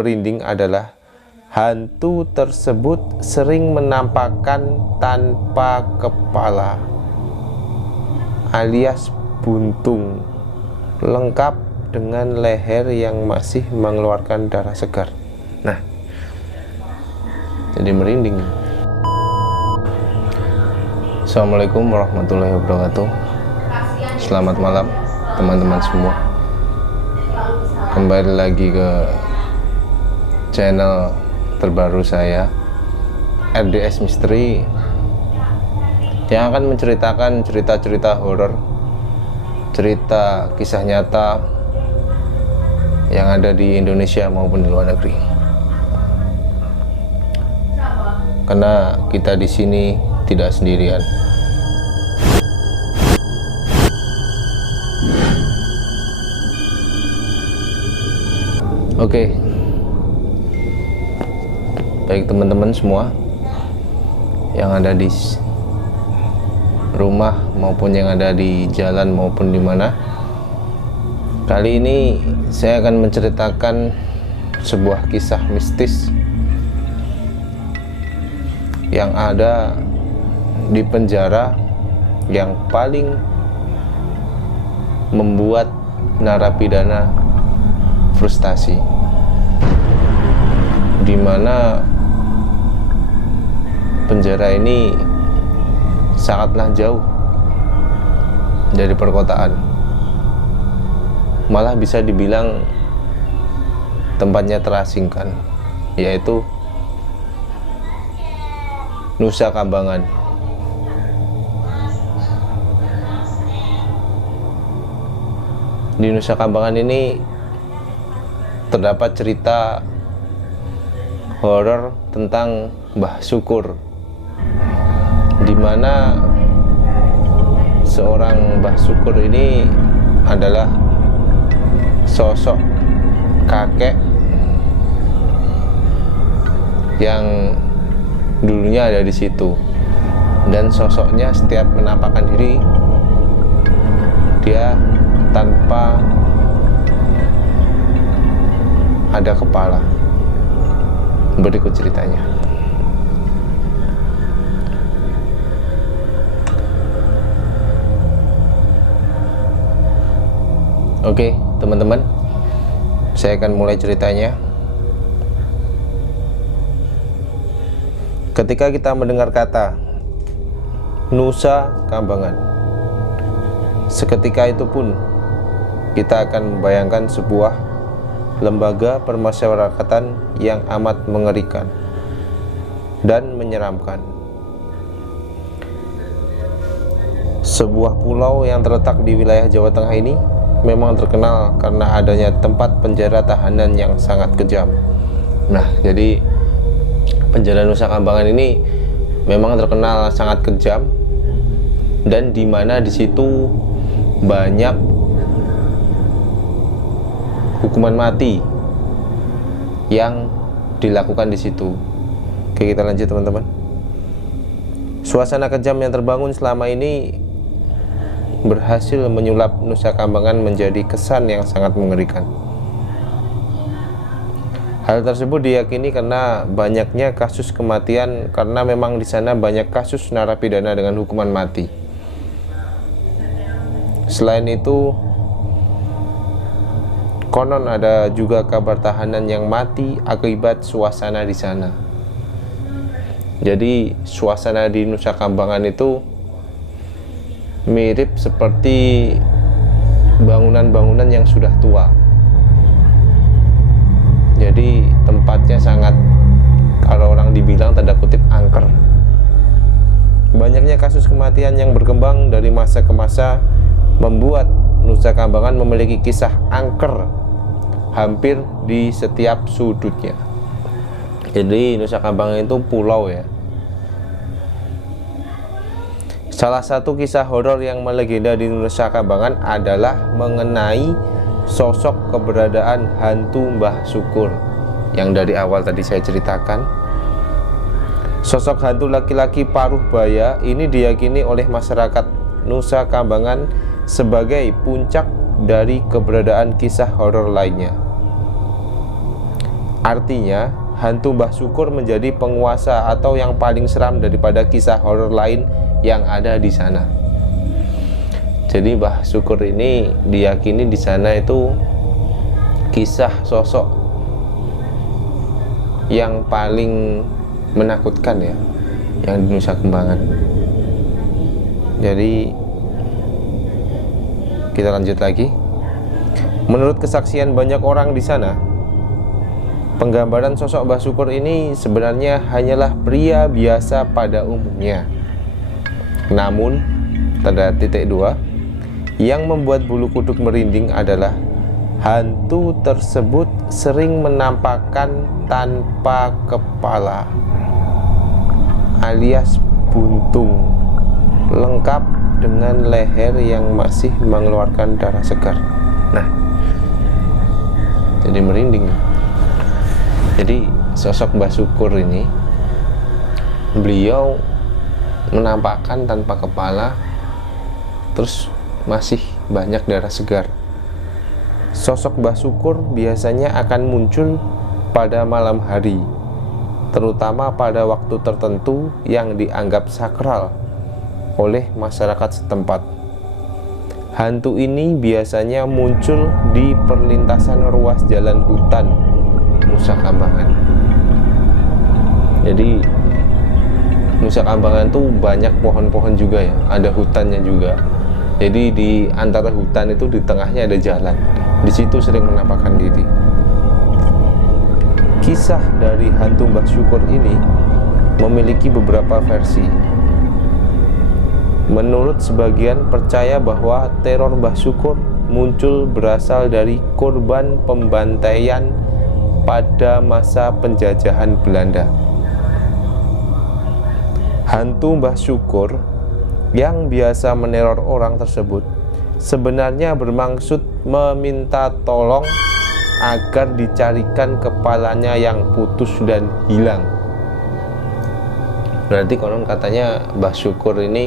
merinding adalah hantu tersebut sering menampakkan tanpa kepala alias buntung, lengkap dengan leher yang masih mengeluarkan darah segar. Nah, jadi merinding. Assalamualaikum warahmatullahi wabarakatuh. Selamat malam teman-teman semua. Kembali lagi ke channel terbaru saya, RDS Misteri, yang akan menceritakan cerita-cerita horor, cerita kisah nyata yang ada di Indonesia maupun di luar negeri. Karena kita di sini tidak sendirian. Oke. Baik teman-teman semua yang ada di rumah maupun yang ada di jalan maupun di mana, kali ini saya akan menceritakan sebuah kisah mistis yang ada di penjara yang paling membuat narapidana frustasi, di mana penjara ini sangatlah jauh dari perkotaan, malah bisa dibilang tempatnya terasingkan, yaitu Nusa Kambangan. Di Nusa Kambangan ini terdapat cerita horor tentang Mbah Syukur, di mana seorang Mbah Syukur ini adalah sosok kakek yang dulunya ada di situ, dan sosoknya setiap menampakkan diri dia tanpa ada kepala. Berikut ceritanya. Oke, teman-teman, saya akan mulai ceritanya. Ketika kita mendengar kata Nusa Kambangan, seketika itu pun kita akan membayangkan sebuah lembaga permasyarakatan yang amat mengerikan dan menyeramkan. Sebuah pulau yang terletak di wilayah Jawa Tengah ini memang terkenal karena adanya tempat penjara tahanan yang sangat kejam. Nah, jadi penjara Nusa Kambangan ini memang terkenal sangat kejam, dan di mana di situ banyak hukuman mati yang dilakukan di situ. Oke, kita lanjut teman-teman. Suasana kejam yang terbangun selama ini berhasil menyulap Nusa Kambangan menjadi kesan yang sangat mengerikan. Hal tersebut diyakini karena banyaknya kasus kematian, karena memang di sana banyak kasus narapidana dengan hukuman mati. Selain itu, konon ada juga kabar tahanan yang mati akibat suasana di sana. Jadi suasana di Nusa Kambangan itu mirip seperti bangunan-bangunan yang sudah tua. Jadi tempatnya sangat, kalau orang dibilang tanda kutip, angker. Banyaknya kasus kematian yang berkembang dari masa ke masa membuat Nusa Kambangan memiliki kisah angker hampir di setiap sudutnya. Jadi Nusa Kambangan itu pulau ya. Salah satu kisah horor yang melegenda di Nusa Kambangan adalah mengenai sosok keberadaan hantu Mbah Syukur yang dari awal tadi saya ceritakan. Sosok hantu laki-laki paruh baya ini diyakini oleh masyarakat Nusa Kambangan sebagai puncak dari keberadaan kisah horor lainnya. Artinya, hantu Mbah Syukur menjadi penguasa atau yang paling seram daripada kisah horor lain yang ada di sana. Jadi Mbah Syukur ini diyakini di sana itu kisah sosok yang paling menakutkan ya, yang di Nusa Kambangan. Jadi kita lanjut lagi. Menurut kesaksian banyak orang di sana, penggambaran sosok Mbah Syukur ini sebenarnya hanyalah pria biasa pada umumnya. Namun, tanda titik 2, yang membuat bulu kuduk merinding adalah hantu tersebut sering menampakkan tanpa kepala alias buntung, lengkap dengan leher yang masih mengeluarkan darah segar. Nah, jadi merinding. Jadi sosok Mbah Syukur ini, beliau menampakkan tanpa kepala, terus masih banyak darah segar. Sosok Mbah Syukur biasanya akan muncul pada malam hari, terutama pada waktu tertentu yang dianggap sakral oleh masyarakat setempat. Hantu ini biasanya muncul di perlintasan ruas jalan hutan Nusa Kambangan. Jadi Nusa Kambangan tuh banyak pohon-pohon juga ya, ada hutannya juga. Jadi di antara hutan itu di tengahnya ada jalan. Di situ sering menampakkan diri. Kisah dari hantu Mbah Syukur ini memiliki beberapa versi. Menurut sebagian percaya bahwa teror Mbah Syukur muncul berasal dari korban pembantaian pada masa penjajahan Belanda. Hantu Mbah Syukur yang biasa meneror orang tersebut sebenarnya bermaksud meminta tolong agar dicarikan kepalanya yang putus dan hilang. Berarti konon katanya Mbah Syukur ini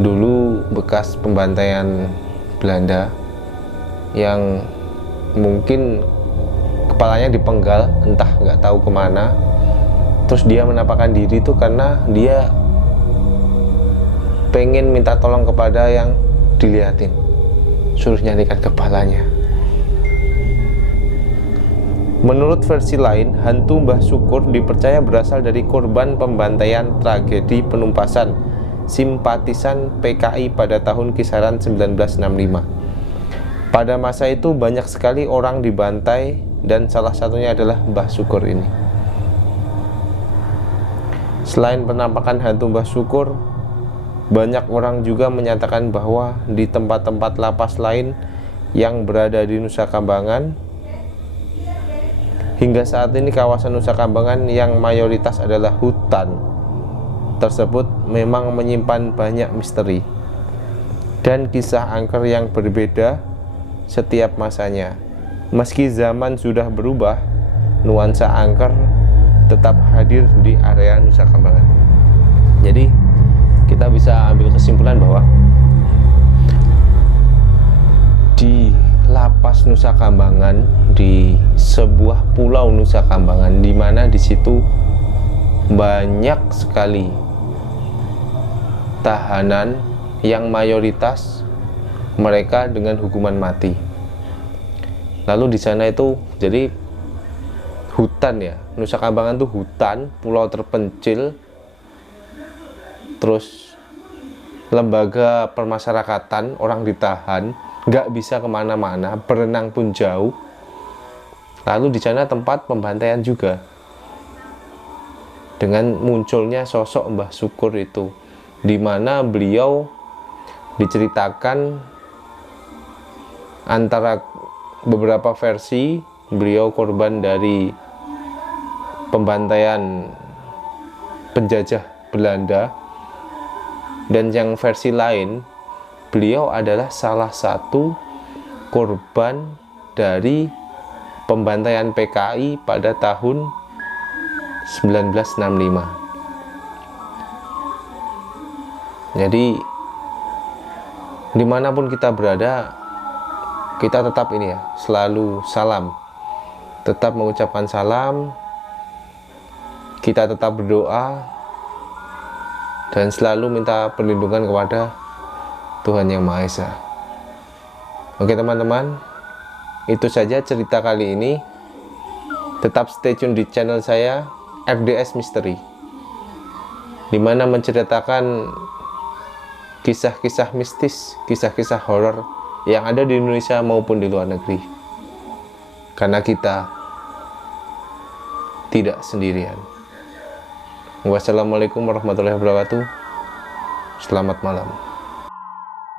dulu bekas pembantaian Belanda yang mungkin kepalanya dipenggal, entah nggak tahu kemana. Terus dia menampakkan diri itu karena dia pengen minta tolong kepada yang dilihatin, suruh nyarikan kepalanya. Menurut versi lain, hantu Mbah Syukur dipercaya berasal dari korban pembantaian tragedi penumpasan simpatisan PKI pada tahun kisaran 1965. Pada masa itu banyak sekali orang dibantai dan salah satunya adalah Mbah Syukur ini. Selain penampakan hantu Mbah Syukur, banyak orang juga menyatakan bahwa di tempat-tempat lapas lain yang berada di Nusa Kambangan, hingga saat ini kawasan Nusa Kambangan yang mayoritas adalah hutan tersebut memang menyimpan banyak misteri dan kisah angker yang berbeda setiap masanya. Meski zaman sudah berubah, nuansa angker tetap hadir di area Nusa Kambangan. Jadi kita bisa ambil kesimpulan bahwa di lapas Nusa Kambangan, di sebuah pulau Nusa Kambangan, di mana di situ banyak sekali tahanan yang mayoritas mereka dengan hukuman mati. Lalu di sana itu jadi hutan ya, Nusa Kambangan tuh hutan, pulau terpencil, terus lembaga permasyarakatan, orang ditahan, nggak bisa kemana-mana, berenang pun jauh. Lalu di sana tempat pembantaian juga, dengan munculnya sosok Mbah Syukur itu, di mana beliau diceritakan antara beberapa versi beliau korban dari pembantaian penjajah Belanda, dan yang versi lain beliau adalah salah satu korban dari pembantaian PKI pada tahun 1965. Jadi dimanapun kita berada, kita tetap ini ya, selalu salam, tetap mengucapkan salam, kita tetap berdoa, dan selalu minta perlindungan kepada Tuhan Yang Maha Esa. Oke teman-teman, itu saja cerita kali ini. Tetap stay tune di channel saya, FDS Misteri, dimana menceritakan kisah-kisah mistis, kisah-kisah horor yang ada di Indonesia maupun di luar negeri. Karena kita tidak sendirian. Wassalamualaikum warahmatullahi wabarakatuh. Selamat malam.